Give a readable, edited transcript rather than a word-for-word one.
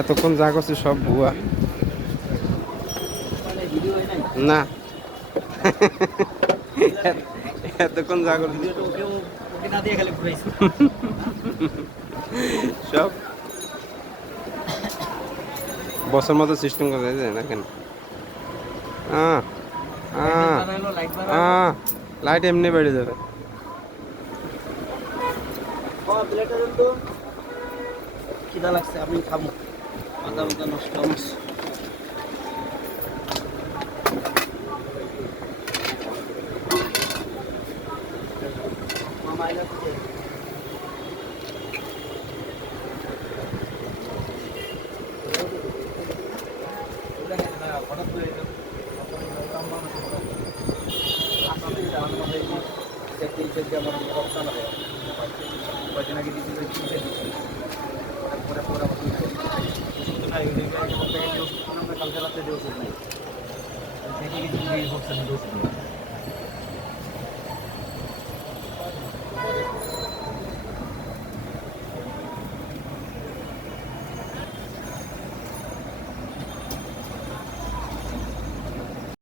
এতক্ষণ যা করছে সব ভুয়া না। এতক্ষণ যা করছে সব বছর মতো সিস্টেম করে যায় না কেন? লাইট এমনি বেড়ে যাবে। খিদা লাগছে, আমি খাবো। মাথা মাথা নষ্ট আমার। মামা আইলা থেকে হঠাৎ করে আমার অবস্থা লাগে কয়েকদিন আগে দিচ্ছি পরে পরে ওষুধ নাই, কালকে রাত্রে ওষুধ নাই, দেখে কিছু